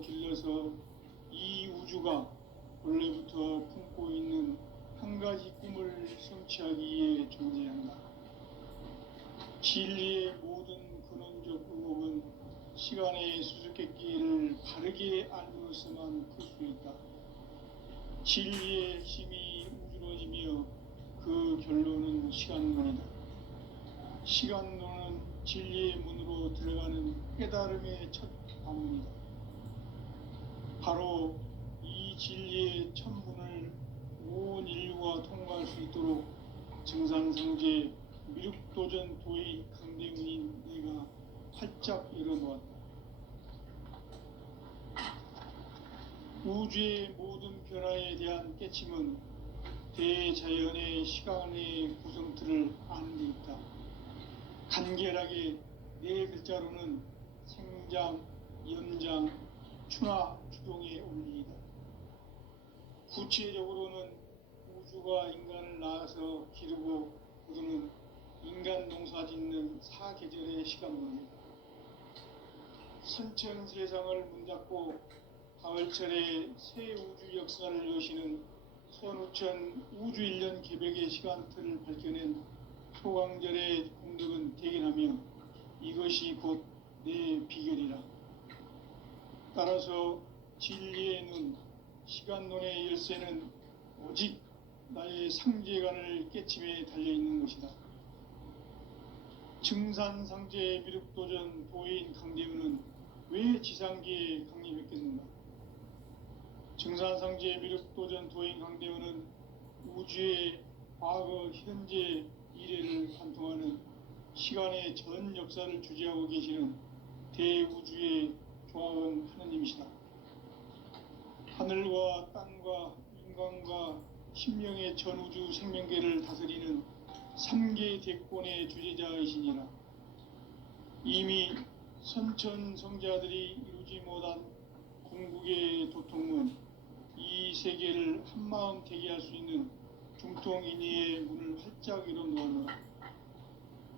길러서 이 우주가 원래부터 품고 있는 한 가지 꿈을 성취하기 위해 존재한다. 진리의 모든 근원적 의혹은 시간의 수수께끼를 바르게 알므로서만 풀 수 있다. 진리의 핵심이 우주로지며 그 결론은 시간론이다. 시간론은 진리의 문으로 들어가는 깨달음의 첫 방문이다. 바로 이 진리의 첫 문을 온 인류가 통과할 수 있도록 증산상제 미륵도전 도의 강대문인 내가 활짝 열어놓았다. 우주의 모든 변화에 대한 깨침은 대자연의 시간의 구성틀을 아는 데 있다. 간결하게 네 글자로는 생장, 연장, 추나 추동의 원리이다. 구체적으로는 우주가 인간을 낳아서 기르고 거두는 인간 농사 짓는 사계절의 시간론이다. 선천 세상을 문닫고 가을철에 새 우주 역사를 여시는 선우천 우주 1년 개백의 시간틀을 밝혀낸 소강절의 공덕은 대견하며 이것이 곧 내 비결이라. 따라서 진리의 눈, 시간론의 열쇠는 오직 나의 상제관을 깨침에 달려있는 것이다. 증산상제 미륵도전 도인 강대문은 왜 지상계에 강림했겠는가? 증산상제 미륵도전 도인 강대문은 우주의 과거, 현재, 미래를 관통하는 시간의 전 역사를 주재하고 계시는 대우주의 조화원 하느님이시다. 하늘과 땅과 인간과 신명의 전우주 생명계를 다스리는 3계 대권의 주재자이시니라. 이미 선천성자들이 이루지 못한 궁극의 도통은 이 세계를 한마음 되게 할 수 있는 중통인의의 문을 활짝 열어놓았노라.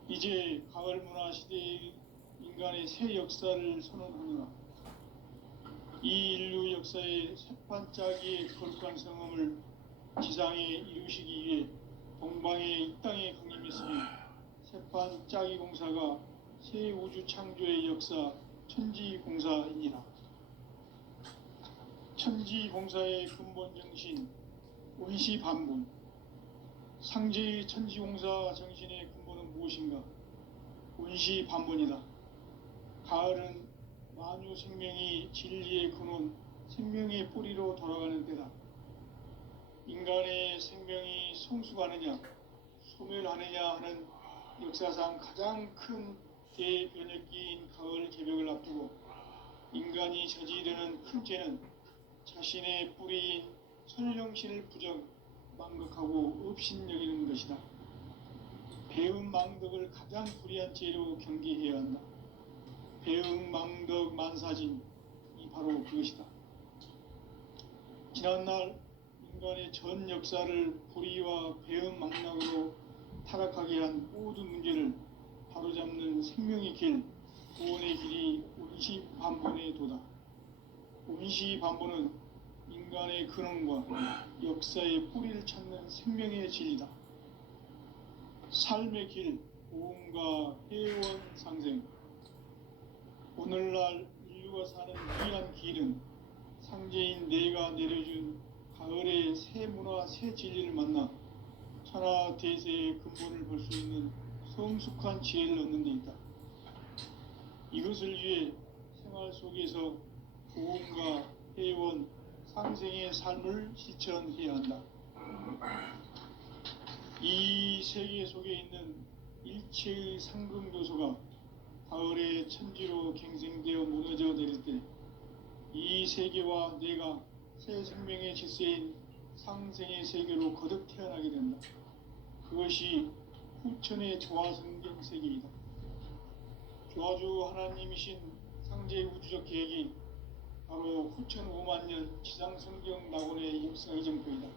이제 가을 문화 시대의 인간의 새 역사를 선언하노라. 이 인류 역사의 새반짝이의 거룩한 성음을 지상에 이루시기 위해 동방의 이 땅에 강림했으며 새반짝이 공사가 새 우주 창조의 역사 천지공사이니라. 천지공사의 근본 정신 원시반분. 상제의 천지공사 정신의 근본은 무엇인가? 원시반분이다. 가을은 만유 생명이 진리의 근원, 생명의 뿌리로 돌아가는 때다. 인간의 생명이 성숙하느냐, 소멸하느냐 하는 역사상 가장 큰 대변혁기인 가을 개벽을 앞두고 인간이 저지르는 큰 죄는 자신의 뿌리인 설령신을 부정, 망극하고 업신여기는 것이다. 배음 망덕을 가장 불의한 죄로 경계해야 한다. 배응, 망덕, 만사진이 바로 그것이다. 지난날 인간의 전 역사를 불의와 배응, 망락으로 타락하게 한 모든 문제를 바로잡는 생명의 길, 구원의 길이 원시반본의 도다. 원시반본은 인간의 근원과 역사의 뿌리를 찾는 생명의 진리다. 삶의 길, 고음과 회원 상생. 오늘날 인류가 사는 위대한 길은 상제인 내가 내려준 가을의 새 문화, 새 진리를 만나 천하 대세의 근본을 볼 수 있는 성숙한 지혜를 얻는 데 있다. 이것을 위해 생활 속에서 고음과 회원, 상생의 삶을 실천해야 한다. 이 세계 속에 있는 일체의 상승교소가 가을의 천지로 갱생되어 무너져 내릴 때 이 세계와 내가 새 생명의 질서인 상생의 세계로 거듭 태어나게 된다. 그것이 후천의 조화성경 세계이다. 조화주 하나님이신 상제의 우주적 계획이 바로 후천 5만 년 지상성경 낙원의 역사의 정표이다.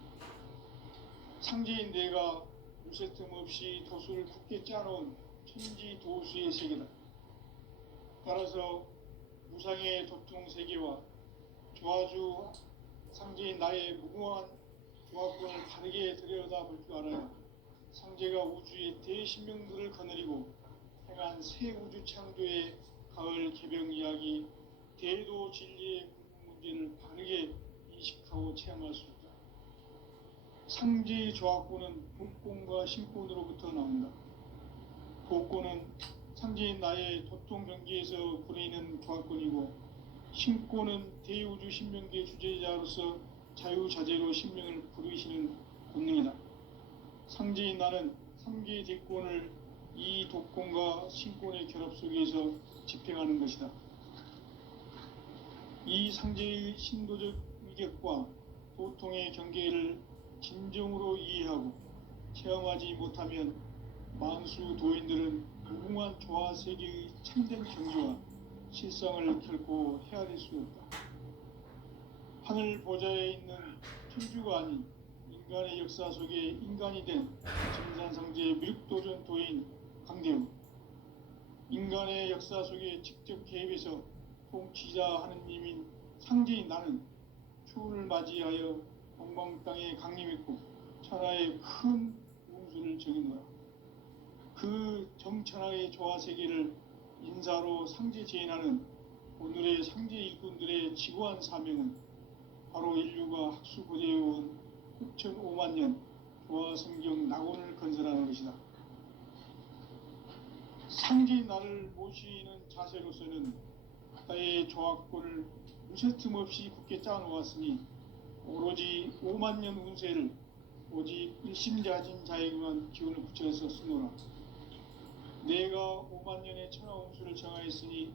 상제인 내가 무쇠 틈 없이 도수를 굳게 짜놓은 천지 도수의 세계다. 따라서 무상의 도통 세계와 조아주 상제인 나의 무궁한 조합권을 바르게 들여다볼 줄 알아야 상제가 우주의 대신명들을 거느리고 행한 새 우주 창조의 가을 개병 이야기, 대도 진리의 궁극 문제를 바르게 인식하고 체험할 수 있다. 상제의 조합권은 복권과 신권으로부터 나온다. 복권은 상제인 나의 도통 경계에서 부리는 조합권이고, 신권은 대우주 신명계 주제자로서 자유자재로 신명을 부르시는 본능이다. 상제인 나는 3개의 대권을 이 독권과 신권의 결합 속에서 집행하는 것이다. 이 상제의 신도적 위격과 도통의 경계를 진정으로 이해하고 체험하지 못하면 만수 도인들은 무궁한 조화 세계의 참된 경지와 실상을 결코 헤아릴 수 없다. 하늘 보좌에 있는 천주가 아닌 인간의 역사 속에 인간이 된 증산상제의 미륵도전 도인 강대우, 인간의 역사 속에 직접 개입해서 통치자 하느님인 상제인 나는 추운을 맞이하여 동방 땅에 강림했고 천하의 큰 운수를 정해놓아 그 정천하의 조화 세계를 인사로 상제 제인하는 오늘의 상제 일꾼들의 지구한 사명은 바로 인류가 학수고대해온 6,500만 년 조화 성경 낙원을 건설하는 것이다. 상제인 나를 모시는 자세로서는 나의 조합권을 무쇠틈 없이 굳게 짜놓았으니 오로지 5만 년 운세를 오직 일심자진 자에게만 기운을 붙여서 쓰노라. 내가 5만 년의 천하 운수를 정하였으니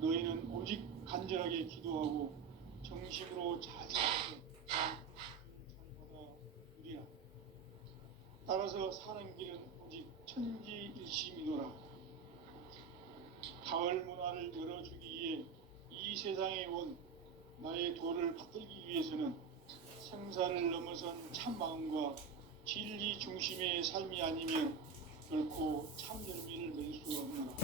너희는 오직 간절하게 기도하고 정식으로 잘 받아 누리라. 따라서 사는 길은 오직 천지일심이노라. 가을 문화를 열어주기 위해 이 세상에 온 나의 도를 받들기 위해서는 생사를 넘어선 참 마음과 진리 중심의 삶이 아니면 결코 참 열매를 맺을 수 없노라.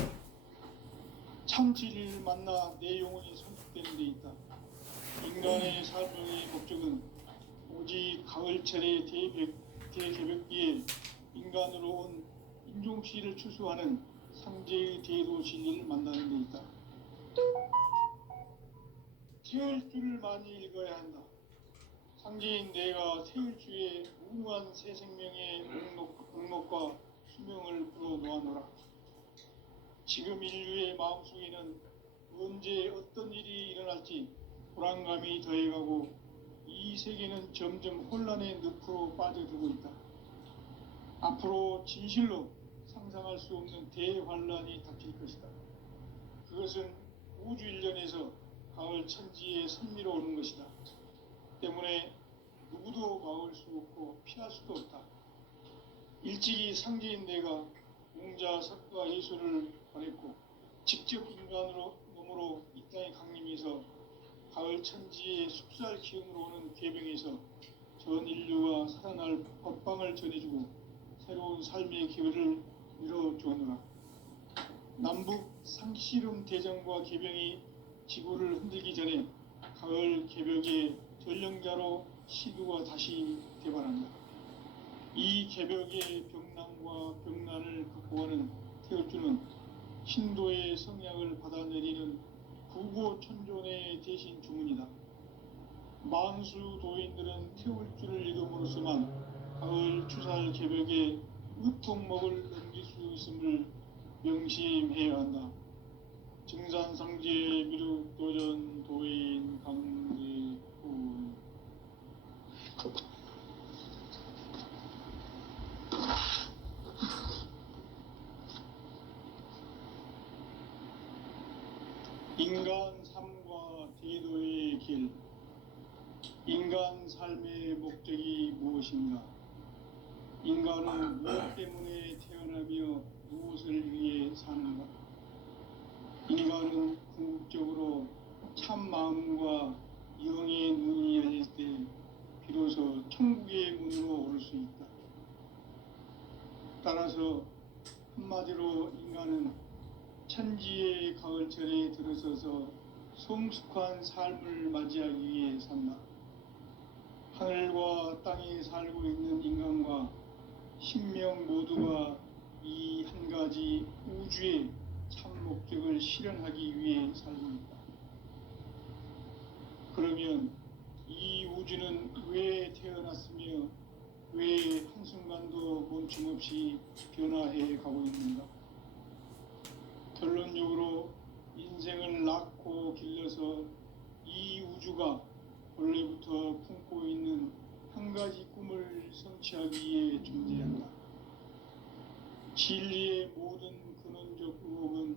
참 진리를 만나 내 영혼이 성숙되는 데 있다. 인간의 삶의 목적은 오직 가을철의 대개벽기에 인간으로 온 인종씨를 추수하는 상제의 대도 진리를 만나는 데 있다. 태을 줄을 많이 읽어야 한다. 상제인 내가 태을 주에 무궁한 새 생명의 목록과 수명을 불어 놓아노라. 지금 인류의 마음속에는 언제 어떤 일이 일어날지 불안감이 더해가고 이 세계는 점점 혼란의 늪으로 빠져들고 있다. 앞으로 진실로 상상할 수 없는 대환란이 닥칠 것이다. 그것은 우주 일련에서 가을 천지에 선미로 오는 것이다. 때문에 누구도 막을 수 없고 피할 수도 없다. 일찍이 상제인 내가 웅자 석가 예수를 보냈고 직접 인간으로 몸으로 이 땅에 강림해서 가을 천지의 숙살 기운으로 오는 계병에서 전 인류가 살아날 법방을 전해주고 새로운 삶의 기회를 이뤄주었노라. 남북 상씨름 대전과 계병이 지구를 흔들기 전에 가을 개벽의 전령자로 시두가 다시 개발한다. 이 개벽의 병난과 병난을 극복하는 태울주는 신도의 성약을 받아내리는 구고천존의 대신 주문이다. 만수 도인들은 태울주를 읽음으로써만 가을 추살 개벽의 의통목을 넘길 수 있음을 명심해야 한다. 증산상제 미륵도전 도인 강제훈. 인간 삶과 대도의 길. 인간 삶의 목적이 무엇인가? 인간은 무엇 때문에 태어나며 무엇을 위해 사는가? 인간은 궁극적으로 참 마음과 영의 눈이 열릴 때 비로소 천국의 문으로 오를 수 있다. 따라서 한마디로 인간은 천지의 가을철에 들어서서 성숙한 삶을 맞이하기 위해 산다. 하늘과 땅에 살고 있는 인간과 신명 모두가 이 한 가지 우주의 참 목적을 실현하기 위해 살고 있다. 그러면 이 우주는 왜 태어났으며 왜 한순간도 멈춤없이 변화해 가고 있는가? 결론적으로 인생을 낳고 길러서 이 우주가 원래부터 품고 있는 한 가지 꿈을 성취하기 위해 존재한다. 진리의 모든 근원적 의혹은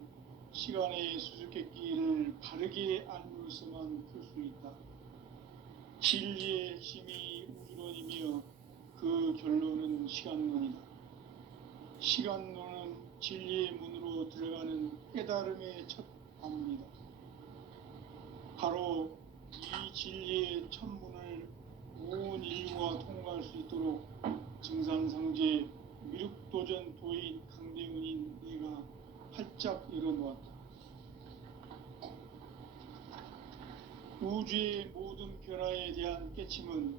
시간의 수수께끼를 바르게 알므로서만 풀 수 있다. 진리의 핵심이 우주론이며 그 결론은 시간론이다. 시간론은 진리의 문으로 들어가는 깨달음의 첫 관문이다. 바로 이 진리의 첫 문을 온 인류가 통과할 수 있도록 증산상제 미륵도전 도인 강대훈인 내가 활짝 열어놓았다. 우주의 모든 변화에 대한 깨침은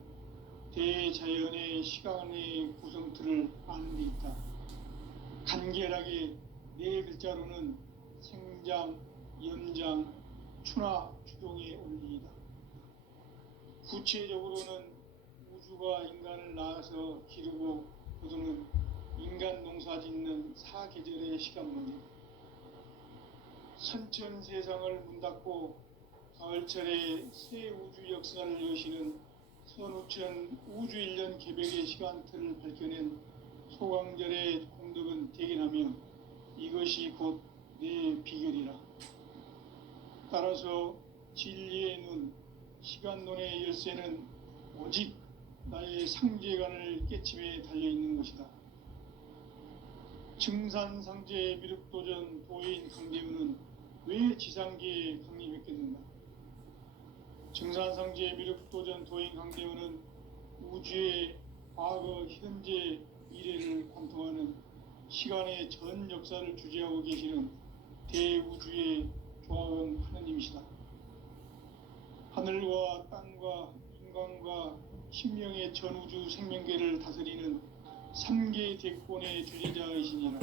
대자연의 시간의 구성틀을 아는 데 있다. 간결하게 네 글자로는 생장, 연장, 추나 추동의 원리이다. 구체적으로는 우주가 인간을 낳아서 기르고 거두는 인간 농사 짓는 사계절의 시간론이다. 선천 세상을 문 닫고 가을철에 새 우주 역사를 여시는 선우천 우주 1년 개벽의 시간틀을 밝혀낸 소강절의 공덕은 대견하며 이것이 곧 내 비결이라. 따라서 진리의 눈, 시간론의 열쇠는 오직 나의 상제관을 깨침에 달려있는 것이다. 증산상제 미륵도전 도인 강대훈은 왜 지상계에 강림했겠는가? 증산상제 미륵도전 도인 강대훈은 우주의 과거, 현재, 미래를 관통하는 시간의 전 역사를 주재하고 계시는 대우주의 조화원 하느님이시다. 하늘과 땅과 인간과 신명의 전우주 생명계를 다스리는 3계 대권의 주재자이시니라.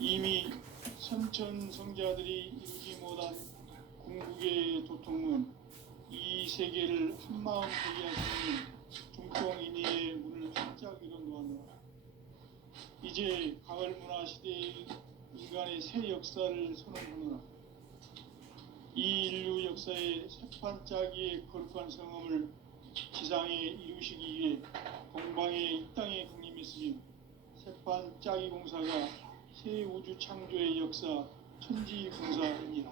이미 선천성자들이 이루지 못한 궁극의 도통은 이 세계를 한마음 되게 하시는 중통인의의 문을 활짝 열어놓았노라. 이제 가을 문화 시대의 인간의 새 역사를 선언하노라. 이 인류 역사의 새판짜기의 거룩한 성음을 지상에 이루시기 위해 동방의 이 땅에 강림했으며 새판짜기 공사가 새 우주 창조의 역사 천지공사입니다.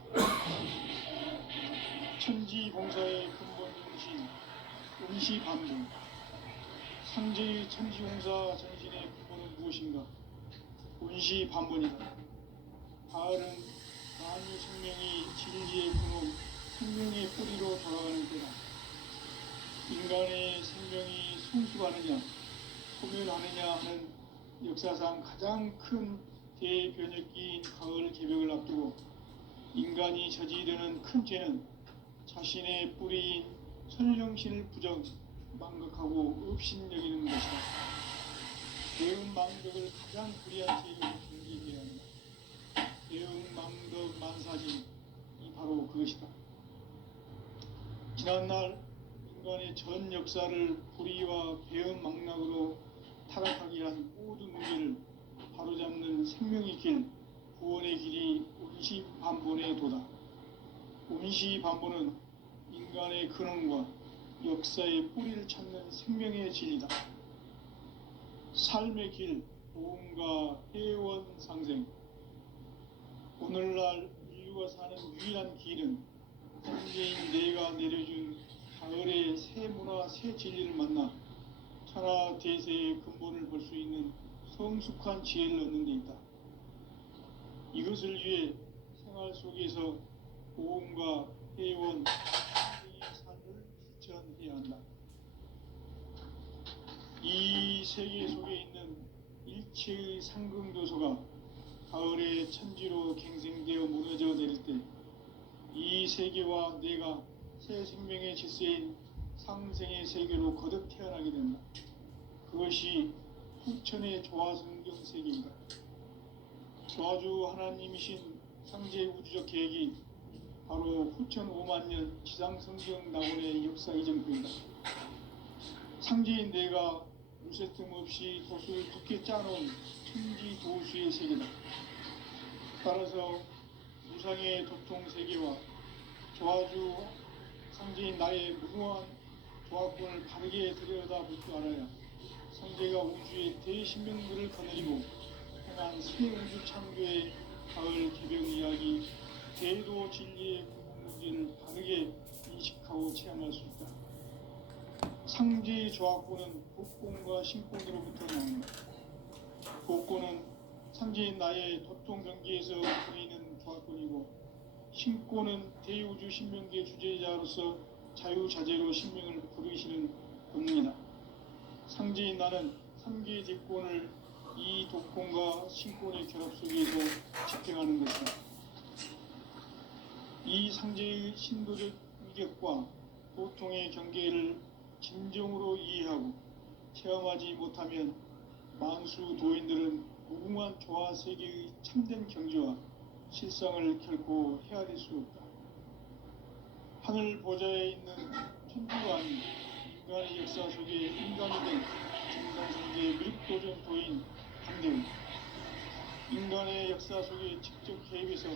천지공사의 근본 정신 음시반분. 상제의 천지공사 정신의 근본은 무엇인가? 운시반분이다. 가을은 만유 생명이 진리의 근원, 생명의 뿌리로 돌아가는 때다. 인간의 생명이 성숙하느냐, 소멸하느냐 하는 역사상 가장 큰 대변혁기인 가을 개벽을 앞두고 인간이 저지르는 큰 죄는 자신의 뿌리인 선령신을 부정, 망각하고 업신여기는 것이다. 대응망덕을 가장 불의한 죄로 경계해야 한다. 대응망덕 만사진이 바로 그것이다. 지난날 인간의 전 역사를 불의와 배은망락으로 타락하게 한 모든 문제를 바로잡는 생명의 길, 구원의 길이 운시반본의 도다. 운시반본은 인간의 근원과 역사의 뿌리를 찾는 생명의 진리다. 삶의 길, 보험과 회원 상생. 오늘날 인류가 사는 유일한 길은 현재인 내가 내려준 가을의 새 문화, 새 진리를 만나 천하 대세의 근본을 볼 수 있는 성숙한 지혜를 얻는 데 있다. 이것을 위해 생활 속에서 보험과 회원, 삶을 실천해야 한다. 이 세계 속에 있는 일체의 상금도서가 가을의 천지로 갱생되어 무너져 내릴 때 이 세계와 내가 새 생명의 질서인 상생의 세계로 거듭 태어나게 된다. 그것이 후천의 조화성경 세계이다. 조화주 하나님이신 상제 우주적 계획이 바로 후천 5만년 지상성경 낙원의 역사 이전표이다. 상제인 내가 무쇠 틈 없이 돛을 굳게 짜놓은 천지 도수의 세계다. 따라서 무상의 도통 세계와 조화주 상제인 나의 무궁한 조화권을 바르게 들여다볼 줄 알아야 상제가 우주의 대신명들을 거느리고 행한 새 우주 창조의 가을 개벽 이야기, 대도 진리의 궁극문제를 바르게 인식하고 체험할 수 있다. 상제의 조화권은 복권과 신권으로부터 나온다. 복권은 상제인 나의 도통 경계에서 보이는 조화권이고, 신권은 대우주 신명계 주제자로서 자유자재로 신명을 부르시는 본능이다. 상제인 나는 상계의 제권을 이 도권과 신권의 결합 속에서 집행하는 것이다. 이 상제의 신도적 위력과 도통의 경계를 진정으로 이해하고 체험하지 못하면 만수 도인들은 무궁한 조화 세계의 참된 경지와 실상을 결코 헤아릴 수 없다. 하늘 보좌에 있는 천주가 아닌 인간의 역사 속에 인간이 된 증산성계의 밀도전 도인 강대훈, 인간의 역사 속에 직접 개입해서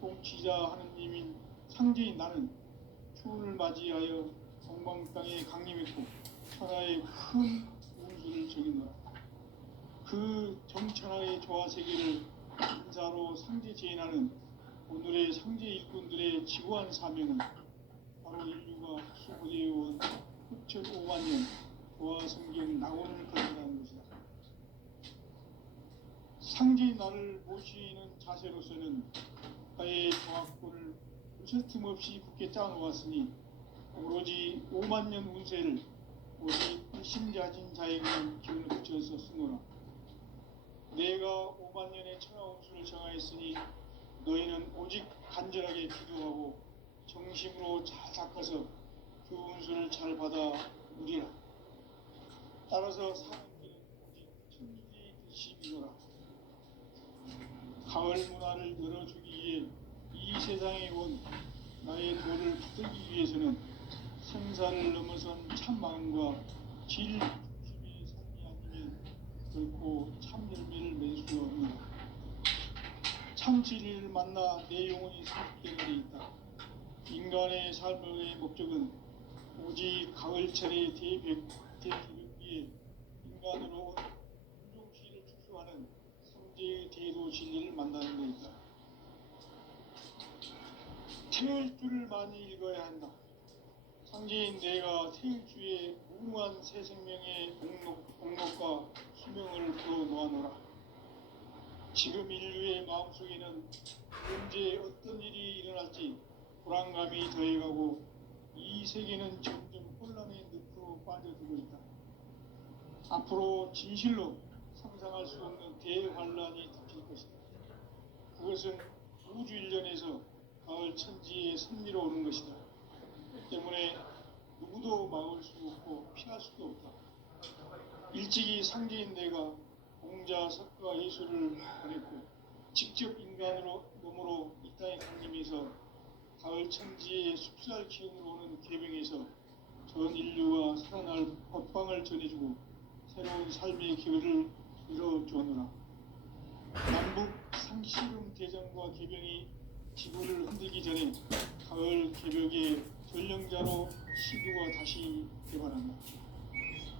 통치자 하느님인 상제인 나는 추운을 맞이하여 동방 땅에 강림했고 천하의 큰 운수를 적인노라. 그 정천하의 조화 세계를 인사로 상제 제인하는 오늘의 상제 일꾼들의 지구한 사명은 바로 인류가 수고되어온 후천 5만년 조화 성경 낙원을 건설하는 것이다. 상제인 나를 모시는 자세로서는 나의 조화권을 무슨 틈 없이 굳게 짜놓았으니 오로지 5만년 운세를 오직 일심자진 자에게만 기운을 붙여서 쓰노라. 내가 5만년의 천하 운수를 정하였으니 너희는 오직 간절하게 기도하고 정심으로 잘 닦아서 그 운수를 잘 받아 누리라. 따라서 사는 길은 오직 천지 뒷심이노라. 가을 문화를 열어주기 위해 이 세상에 온 나의 도를 받들기 위해서는 생사를 넘어선 참 마음과 질 중심의 삶이 아니면 결코 참 열매를 맺을 수 없는 참 진리를 만나 내 영혼이 성숙되는 데 있다. 인간의 삶의 목적은 오직 가을철의 대개벽기에 인간으로 온 운종시를 축소하는 성제의 대도 진리를 만나는 데 있다. 태을 줄을 많이 읽어야 한다. 상제인 내가 태일주의 무궁한 새 생명의 공록과 수명을 풀어놓아노라. 지금 인류의 마음속에는 언제 어떤 일이 일어날지 불안감이 더해가고 이 세계는 점점 혼란의 늪으로 빠져들고 있다. 앞으로 진실로 상상할 수 없는 대환란이 닥칠 것이다. 그것은 우주 일련에서 가을 천지의 섭리로 오는 것이다. 때문에 누구도 막을 수 없고 피할 수도 없다. 일찍이 상제인 내가 공자, 석가, 예수를 보냈고 직접 인간으로 몸으로 이 땅에 강림해서 가을 천지의 숲살 기운으로 오는 계명에서 전 인류가 살아날 법방을 전해주고 새로운 삶의 기회를 열어주었노라. 남북 상시름 대전과 계병이 지구를 흔들기 전에 가을 개벽의 전령자로 시도가 다시 개발한다.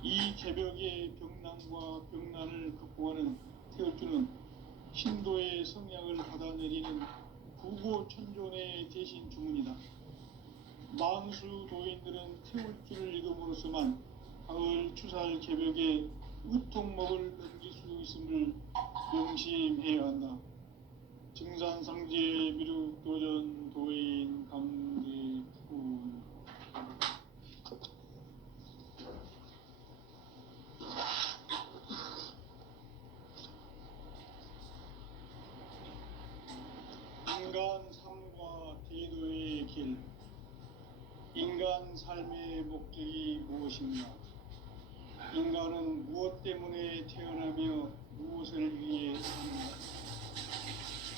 이 개벽의 병난과 병난을 극복하는 태울주는 신도의 성약을 받아내리는 부고천존의 대신 주문이다. 만수 도인들은 태울주를 읽음으로써만 가을 추살 개벽의 의통목을 넘길 수 있음을 명심해야 한다. 증산상제 미륵도전 도인 감대군. 인간 삶과 제도의 길. 인간 삶의 목적이 무엇인가? 인간은 무엇 때문에 태어나며 무엇을 위해 사는가?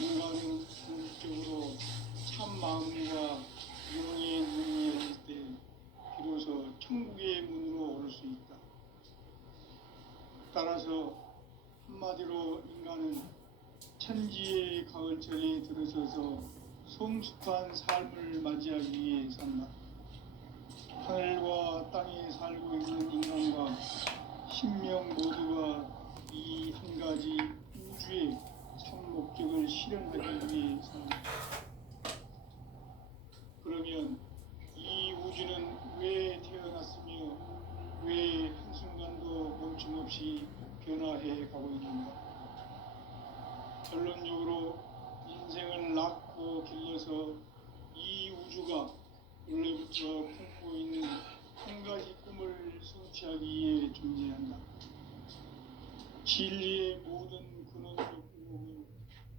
인간은 궁극적으로 참 마음과 영의 눈이 열릴 때 비로소 천국의 문으로 오를 수 있다. 따라서 한마디로 인간은 천지의 가을철에 들어서서 성숙한 삶을 맞이하기 위해 산다. 하늘과 땅에 살고 있는 인간과 신명 모두가 이 한 가지 우주의 참 목적을 실현하기 위해 산다. 그러면 이 우주는 왜 태어났으며 왜 한순간도 멈춤없이 변화해 가고 있는가? 결론적으로 인생을 낳고 길러서 이 우주가 원래부터 품고 있는 한 가지 꿈을 성취하기 위해 존재한다. 진리의 모든 근원적 의혹은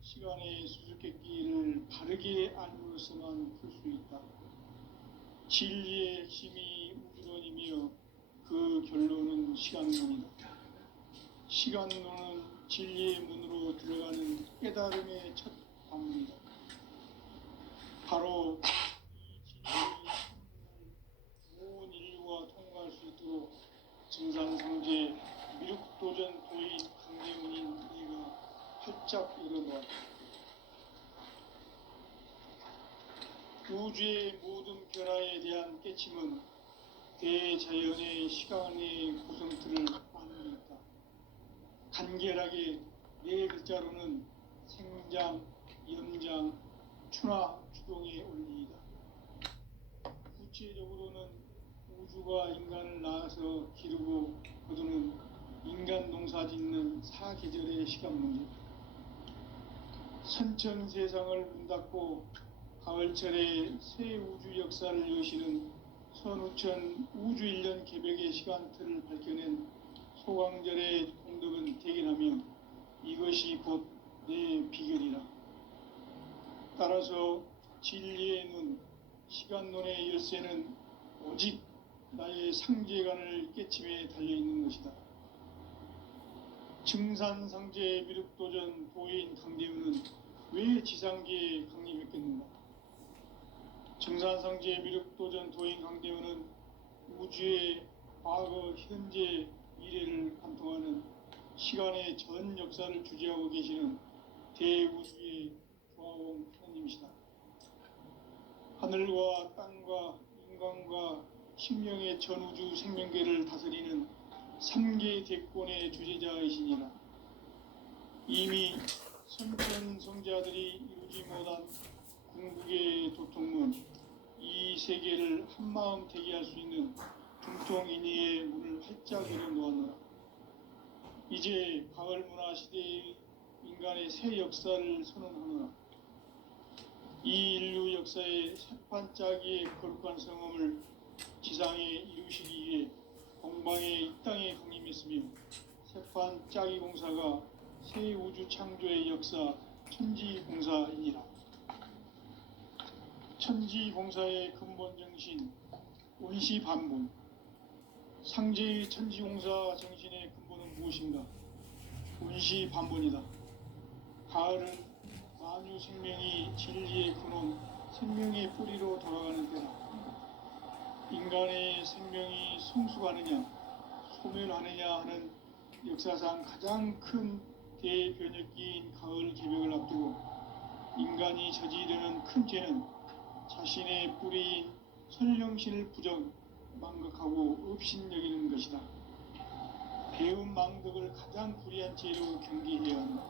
시간의 수수께끼를 바르게 알므로서만 풀 수 있다. 진리의 핵심이 우주론이며 그 결론은 시간론이다. 시간론은 진리의 문으로 들어가는 깨달음의 첫 방문이다. 바로 이 진리의 온 인류가 통과할 수 있도록 증산상제 미륵도전 도인 강대문인 네가 활짝 열어놓았다. 우주의 모든 변화에 대한 깨침은 대자연의 시간의 구성틀을 나누었다. 간결하게 네 글자로는 생장, 연장, 추나 추동의 원리이다. 구체적으로는 우주가 인간을 낳아서 기르고 거두는 인간 농사 짓는 사계절의 시간 문제다. 선천 세상을 문 닫고 가을철에 새 우주 역사를 여시는 선우천 우주 1년 개벽의 시간틀을 밝혀낸 소강절의 공덕은 대견하며 이것이 곧 내 비결이라. 따라서 진리의 눈, 시간론의 열쇠는 오직 나의 상제관을 깨침에 달려있는 것이다. 증산상제 미륵도전 도인 강대훈은 왜 지상계에 강림했겠는가? 증산상제 미륵도전 도인 강대훈은 우주의 과거, 현재, 미래를 관통하는 시간의 전 역사를 주재하고 계시는 대우주의 조화원 하나님이시다. 하늘과 땅과 인간과 신명의 전우주 생명계를 다스리는 3계 대권의 주재자이시니라. 이미 선천성자들이 이루지 못한 궁극의 도통문, 이 세계를 한마음 대기할 수 있는 중통인의의 문을 활짝 열어놓았노라. 이제 가을 문화 시대의 인간의 새 역사를 선언하노라. 이 인류 역사의 새판짜기의 거룩한 성험을 지상에 이루시기 위해 공방에 이 땅에 강림했으며 새판짜기 공사가 새 우주 창조의 역사 천지공사이니라. 천지공사의 근본 정신 원시반본. 상제의 천지공사 정신의 근본은 무엇인가? 원시반본이다. 가을은 만유 생명이 진리의 근원, 생명의 뿌리로 돌아가는 때다. 인간의 생명이 성숙하느냐, 소멸하느냐 하는 역사상 가장 큰 대변혁기인 가을 개벽을 앞두고 인간이 저지르는 큰 죄는 자신의 뿌리인 선령신을 부정, 망각하고 업신여기는 것이다. 배움 망덕을 가장 불의한 죄로 경계해야 한다.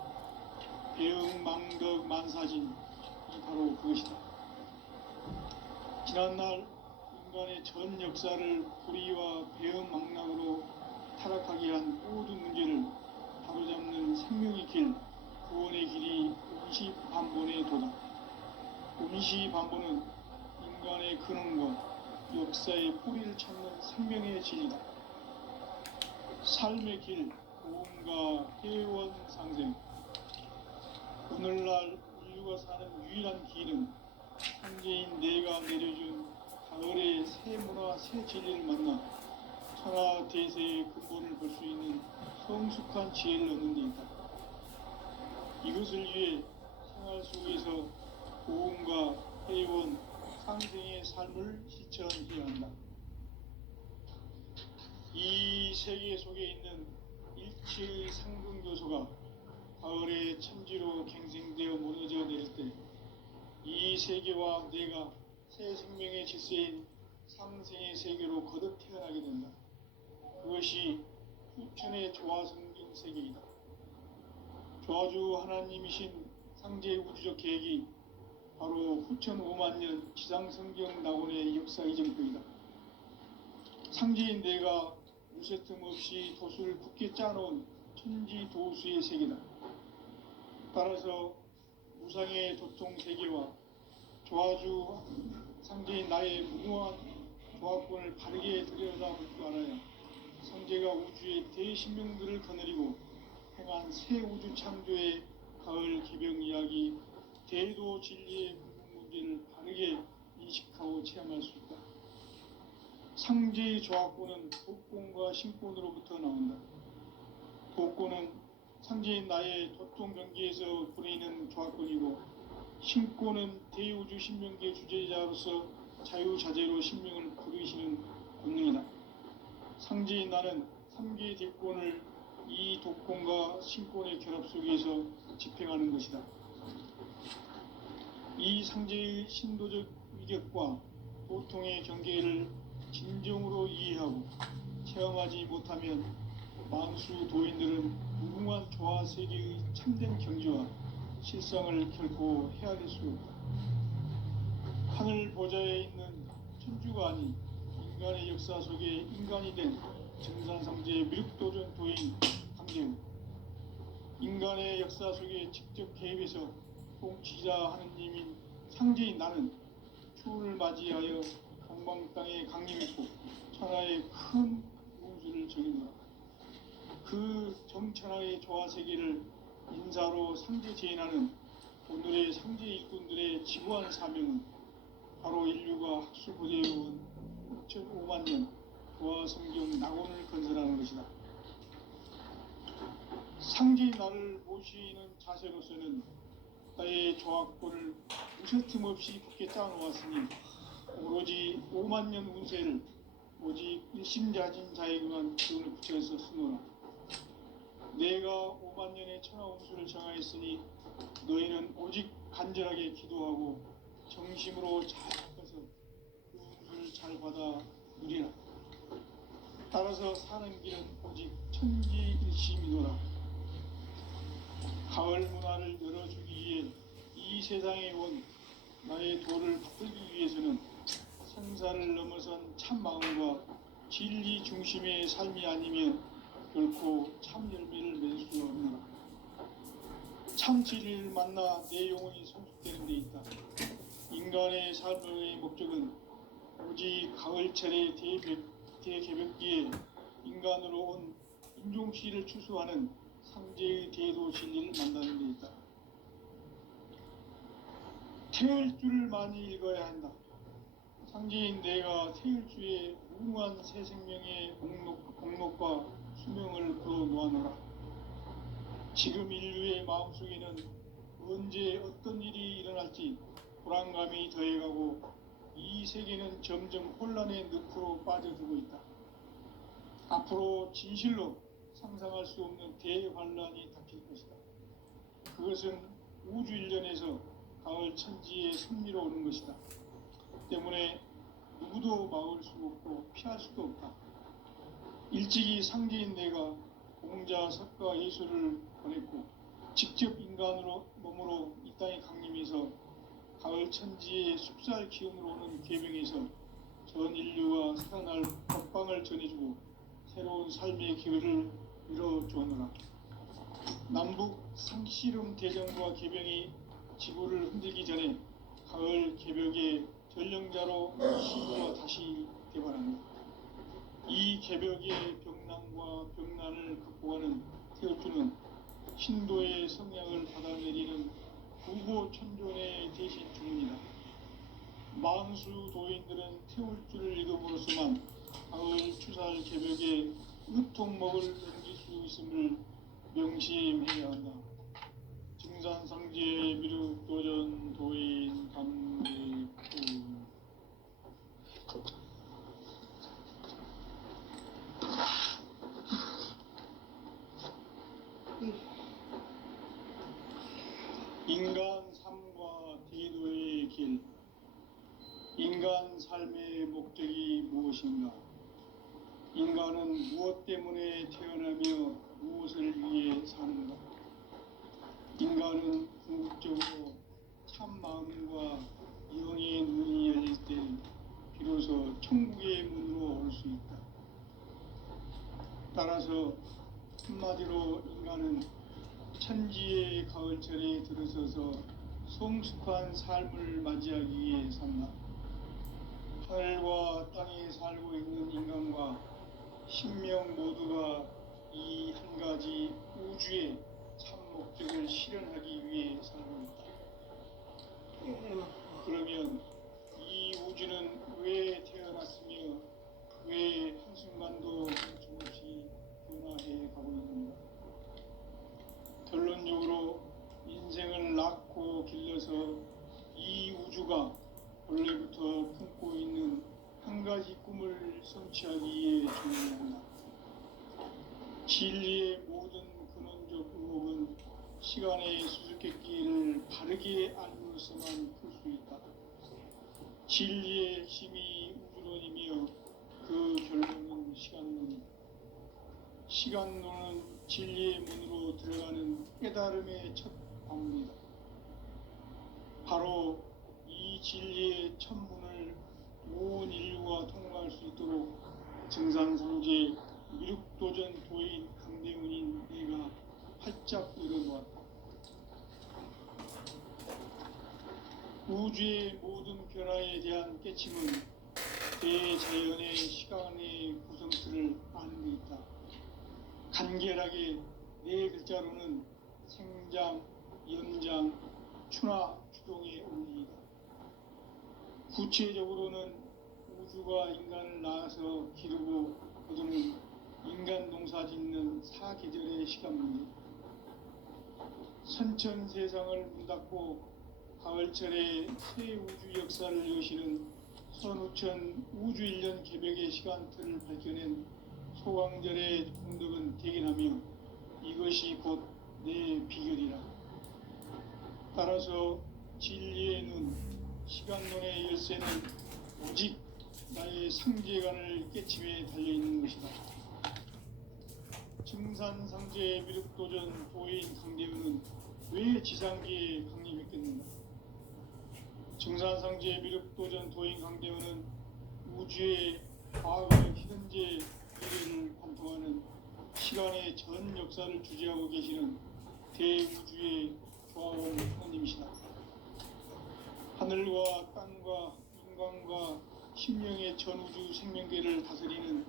배움 망덕 만사진이 바로 그것이다. 지난날 인간의 전 역사를 불의와 배움 망락으로 타락하게 한 모든 문제를 바로잡는 생명의 길, 구원의 길이 원시반본의 도다. 원시반본은 인간의 근원과 역사의 뿌리를 찾는 생명의 진리다. 삶의 길, 고음과 회원상생. 오늘날 인류가 사는 유일한 길은 상제인 내가 내려준 가을의 새 문화 새 진리를 만나 천하 대세의 근본을 볼 수 있는 성숙한 지혜를 얻는 데 있다. 이것을 위해 생활 속에서 고음과 회원, 상생의 삶을 실천해야 한다. 이 세계 속에 있는 일체의 상등 요소가 가을의 천지로 갱생되어 무너져 내릴 때 이 세계와 내가 새 생명의 질서인 상생의 세계로 거듭 태어나게 된다. 그것이 후천의 조화성경 세계이다. 조화주 하나님이신 상제의 우주적 계획이 바로 후천 5만 년 지상성경 낙원의 역사 이정표이다. 상제인 내가 무쇠틈 없이 도수를 굳게 짜놓은 천지 도수의 세계다. 따라서 무상의 도통 세계와 조화주 상제인 나의 무궁한 조화권을 바르게 들여다볼 줄 알아야 상제가 우주의 대신명들을 거느리고 행한 새 우주 창조의 가을 개병 이야기 대도 진리의 궁극 문제를 바르게 인식하고 체험할 수 있다. 상제의 조화권은 도권과 신권으로부터 나온다. 도권은 상제인 나의 도통 경계에서 부리는 조화권이고, 신권은 대우주 신명기의 주제자로서 자유자재로 신명을 부르시는 권능이다. 상제인 나는 3개의 대권을 이 도권과 신권의 결합 속에서 집행하는 것이다. 이 상제의 신도적 위격과 도통의 경계를 진정으로 이해하고 체험하지 못하면 만수 도인들은 무궁한 조화 세계의 참된 경지와 실상을 결코 헤아릴 수 없다. 하늘 보좌에 있는 천주가 아닌 인간의 역사 속에 인간이 된 정산상제의 미륵도전 도인 강재우, 인간의 역사 속에 직접 개입해서 통치자 하느님인 상제인 나는 추운을 맞이하여 동방 땅에 강림했고 천하의 큰 운수를 적인다. 그 정천하의 조화 세계를 인사로 상제 제인하는 오늘의 상제 일꾼들의 지구한 사명은 바로 인류가 학수고대해온 5만 년 조화 성경 낙원을 건설하는 것이다. 상제인 나를 모시는 자세로서는 나의 조화권을 무쇠틈 없이 굳게 짜놓았으니 오로지 5만 년 운세를 오직 일심자진 자에게만 기운을 붙여서 쓰노라. 내가 5만 년의 천하 운수를 정하였으니 너희는 오직 간절하게 기도하고 정심으로 잘 닦아서 그 운수를 잘 받아 누리라. 따라서 사는 길은 오직 천지일심이노라. 가을 문화를 열어주기 위해 이 세상에 온 나의 도를 받들기 위해서는 생사를 넘어선 참 마음과 진리 중심의 삶이 아니면 결코 참 열매를 맺을 수 없노라. 참 진리를 만나 내 영혼이 성숙되는 데 있다. 인간의 삶의 목적은 오직 가을철의 대개벽기에 인간으로 온 인종씨를 추수하는 상제의 대도 진리를 만나는 데 있다. 태을 줄을 많이 읽어야 한다. 상제인 내가 태을주의 무궁한 새 생명의 공록과 수명을 걸어 놓아노라. 지금 인류의 마음속에는 언제 어떤 일이 일어날지 불안감이 더해가고 이 세계는 점점 혼란의 늪으로 빠져들고 있다. 앞으로 진실로 상상할 수 없는 대환란이 닥칠 것이다. 그것은 우주 일련에서 가을 천지의 섭리로 오는 것이다. 때문에 누구도 막을 수 없고 피할 수도 없다. 일찍이 상제인 내가 공자, 석가, 예수를 보냈고 직접 인간으로 몸으로 이 땅에 강림해서 가을 천지의 숲살 기운으로 오는 계병에서 전 인류가 살아날 법방을 전해주고 새로운 삶의 기회를 이뤄주었노라. 남북 상씨름 대전과 계병이 지구를 흔들기 전에 가을 개벽의 전령자로 신부가 다시 개발합니다. 이 개벽의 병난과 병난을 극복하는 태어주는 신도의 성량을 받아내리는 구보 천존의 대신 주문이다. 만수 도인들은 태울 줄을 읽음으로써만 가을 추살 개벽에 으통먹을 넘길 수 있음을 명심해야 한다. 증산상제 미륵도전 도인 감례구. 인간 삶과 대도의 길. 인간 삶의 목적이 무엇인가? 인간은 무엇 때문에 태어나며 무엇을 위해 사는가? 인간은 궁극적으로 참 마음과 영의 눈이 열릴 때 비로소 천국의 문으로 올 수 있다. 따라서 한마디로 인간은 천지의 가을철에 들어서서 성숙한 삶을 맞이하기 위해 산다. 하늘과 땅에 살고 있는 인간과 신명 모두가 이 한 가지 우주의 참 목적을 실현하기 위해 살고 있다. 그러면 이 우주는 왜 태어났으며 왜 한순간도 멈춤없이 변화해 가고 있는가? 결론적으로 인생을 낳고 길러서 이 우주가 원래부터 품고 있는 한 가지 꿈을 성취하기 위해 존재한다. 진리의 모든 근원적 의혹은 시간의 수수께끼를 바르게 알므로서만 풀 수 있다. 진리의 힘이 우주론이며 그 결론은 시간론이다. 시간론은 진리의 문으로 들어가는 깨달음의 첫 방문이다. 바로 이 진리의 첫 문을 온 인류가 통과할 수 있도록 증산상제 미륵도전 도인 강대훈인 내가 활짝 열어놓았다. 우주의 모든 변화에 대한 깨침은 대자연의 시간의 구성틀을 아는 데 있다. 간결하게 네 글자로는 생장, 연장, 추나 추동의 원리이다. 구체적으로는 우주가 인간을 낳아서 기르고 거두는 인간 농사 짓는 사계절의 시간 문제. 선천 세상을 문 닫고 가을철에 새 우주 역사를 여시는 선우천 우주 1년 개벽의 시간틀을 밝혀낸 소강절의 공덕은 대견하며 이것이 곧 내 비결이라. 따라서 진리의 눈, 시간론의 열쇠는 오직 나의 상제관을 깨침에 달려있는 것이다. 증산상제 미륵도전 도인 강대훈은 왜 지상계에 강림했겠는가? 증산상제 미륵도전 도인 강대훈은 우주의 과거, 현재, 미래를 관통하는 시간의 전 역사를 주재하고 계시는 대우주의 조화원 하느님이시다. 하늘과 땅과 인간과 심령의 전우주 생명계를 다스리는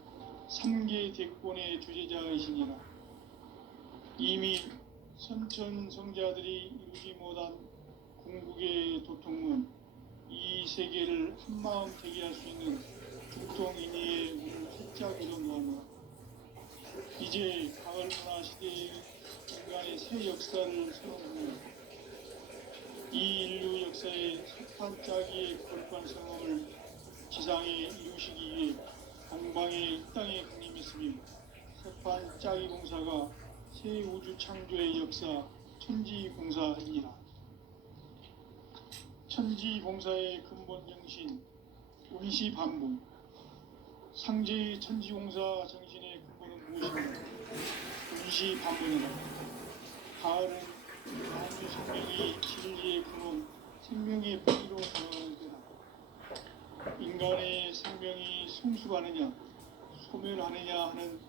3계 대권의 주재자이시니라. 이미 선천성자들이 이루지 못한 궁극의 도통문, 이 세계를 한마음 되게 할 수 있는 중통인의의 문을 활짝 열어놓았노라. 이제 가을 문화 시대의 인간의 새 역사를 선언합니다. 이 인류 역사의 석판 짜기의 거룩한 성험을 지상에 이루시기 위해 동방의 이 땅에 강림했으며 석판 짜기 공사가 새 우주 창조의 역사 천지봉사이니라. 천지봉사의 근본 정신 운시반복. 상제의 천지봉사 정신의 근본은 무엇인가? 운시반복이다. 가을은 만유 생명이 진리의 근원, 생명의 뿌리로 돌아가는 때다. 인간의 생명이 성숙하느냐, 소멸하느냐 하는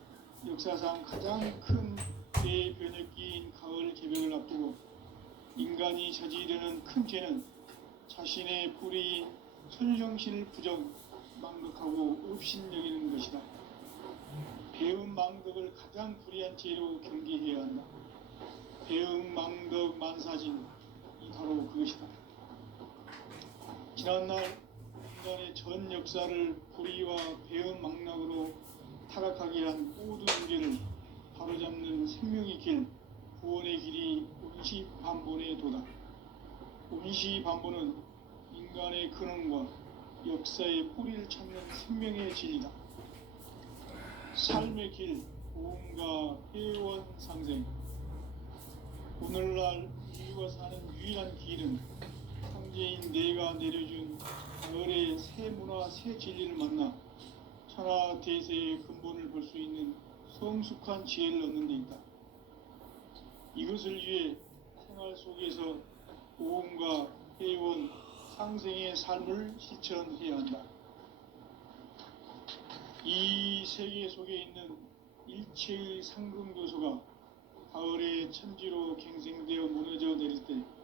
역사상 가장 큰 대변혁기인 가을 개벽을 앞두고 인간이 저지르는 큰 죄는 자신의 뿌리인 선령신을 부정, 망극하고 업신여기는 것이다. 배움 망덕을 가장 불의한 죄로 경계해야 한다. 배움 망덕 만사진, 이 바로 그것이다. 지난날 인간의 전 역사를 불의와 배은망락으로 타락하게 한 모든 문제를 바로잡는 생명의 길, 구원의 길이 운시반본에 도다. 운시반본은 인간의 근원과 역사의 뿌리를 찾는 생명의 진리다. 삶의 길, 보험과 회원 상생. 오늘날 인류가 사는 유일한 길은 상제인 내가 내려준 가을의 새 문화, 새 진리를 만나 천하 대세의 근본을 볼 수 있는 성숙한 지혜를 얻는 데 있다. 이것을 위해 생활 속에서 보험과 회원, 상생의 삶을 실천해야 한다. 이 세계 속에 있는 일체의 상승교소가 가을의 천지로 갱생되어 무너져 내릴 때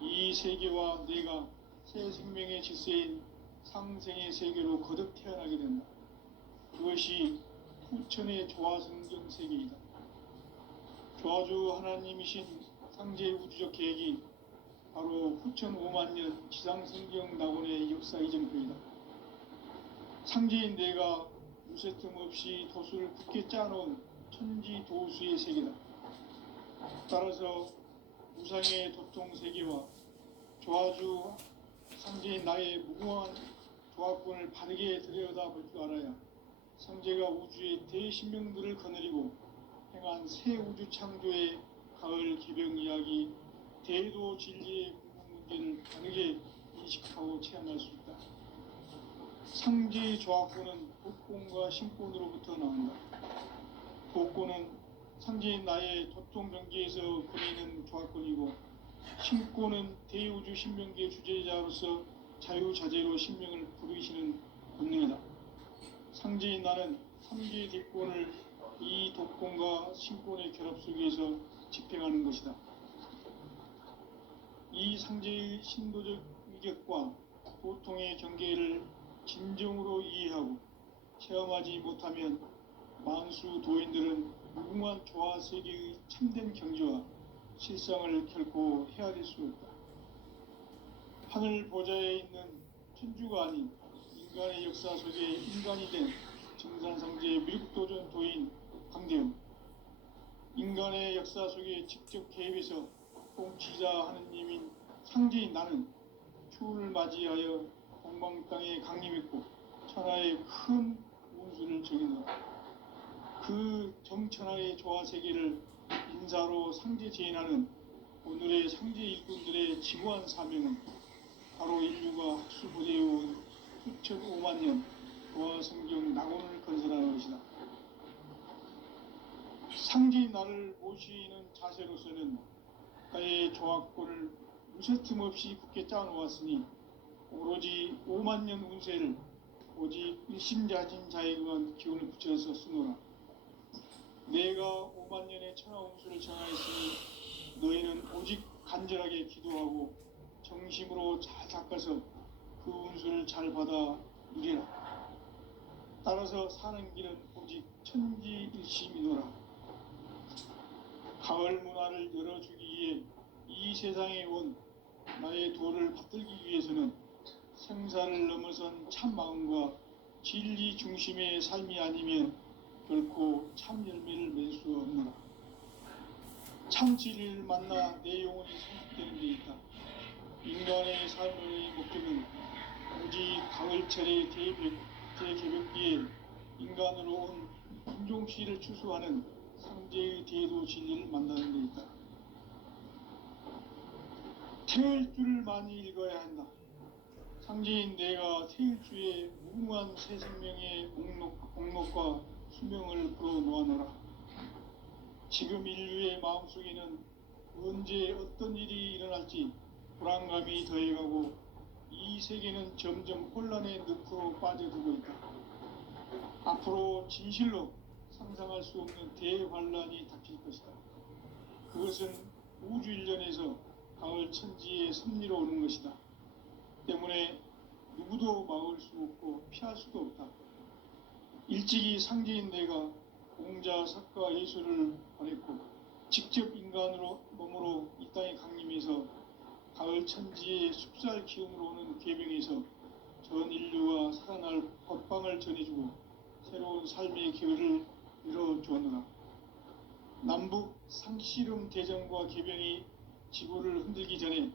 이 세계와 내가 새 생명의 질서인 상생의 세계로 거듭 태어나게 된다. 그것이 후천의 조화성경 세계이다. 조화주 하나님이신 상제 우주적 계획이 바로 후천 5만년 지상성경 낙원의 역사 이정표이다. 상제인 내가 무쇠틈 없이 도수를 굳게 짜놓은 천지 도수의 세계다. 따라서 무상의 도통 세계와 조화주 상제인 나의 무궁한 조화권을 바르게 들여다볼 줄 알아야 상제가 우주의 대신명들을 거느리고 행한 새 우주 창조의 가을 개병 이야기, 대도 진리의 궁극 문제를 바르게 인식하고 체험할 수 있다. 상제의 조화권은 독권과 신권으로부터 나온다. 독권은 상제인 나의 도통 경계에서 그리는 조화권이고, 신권은 대우주 신명기의 주제자로서 자유자재로 신명을 부르시는 본능이다. 상제인 나는 삼계의 대권을 이 독권과 신권의 결합 속에서 집행하는 것이다. 이 상제의 신도적 위격과 도통의 경계를 진정으로 이해하고 체험하지 못하면 만수 도인들은 무궁한 조화 세계의 참된 경지와 실상을 결코 헤아릴 수 없다. 하늘 보좌에 있는 천주가 아닌 인간의 역사 속에 인간이 된 정산상제 미륵도전 도인 강대웅, 인간의 역사 속에 직접 개입해서 통치자 하느님인 상제인 나는 추운을 맞이하여 동방 땅에 강림했고 천하의 큰 운수를 정했노라. 그 정천하의 조화 세계를 인사로 상제 제인하는 오늘의 상제 일꾼들의 지구한 사명은 바로 인류가 학수부대해온 수천 5만 년 조화 성경 낙원을 건설하는 것이다. 상제인 나를 모시는 자세로서는 나의 조화권을 무쇠틈 없이 굳게 짜놓았으니 오로지 5만 년 운세를 오직 일심자진 자에게만 기운을 붙여서 쓰노라. 내가 5만 년의 천하 운수를 정하였으니 너희는 오직 간절하게 기도하고 정심으로 잘 닦아서 그 운수를 잘 받아 누리라. 따라서 사는 길은 오직 천지일심이노라. 가을 문화를 열어주기 위해 이 세상에 온 나의 도를 받들기 위해서는 생사를 넘어선 참 마음과 진리 중심의 삶이 아니면 결코 참 열매를 맺을 수 없노라. 참 진리를 만나 내 영혼이 성숙되는 데 있다. 인간의 삶의 목적은 오직 가을철의 대개벽기에 인간으로 온 인종시를 추수하는 상제의 대도 진리를 만나는 데 있다. 태일주를 많이 읽어야 한다. 상제인 내가 태일주의 무궁한 새 생명의 목록과 수명을 풀어놓아노라. 지금 인류의 마음속에는 언제 어떤 일이 일어날지 불안감이 더해가고 이 세계는 점점 혼란의 늪으로 빠져들고 있다. 앞으로 진실로 상상할 수 없는 대환란이 닥칠 것이다. 그것은 우주 일련에서 가을 천지의 섭리로 오는 것이다. 때문에 누구도 막을 수 없고 피할 수도 없다. 일찍이 상제인 내가 공자, 석가, 예술을 보냈고 직접 인간으로 몸으로 이 땅에 강림해서 가을 천지의 숲살 기운으로 오는 계병에서 전 인류가 살아날 법방을 전해주고 새로운 삶의 기회를 열어주었노라. 남북 상씨름 대전과 개병이 지구를 흔들기 전에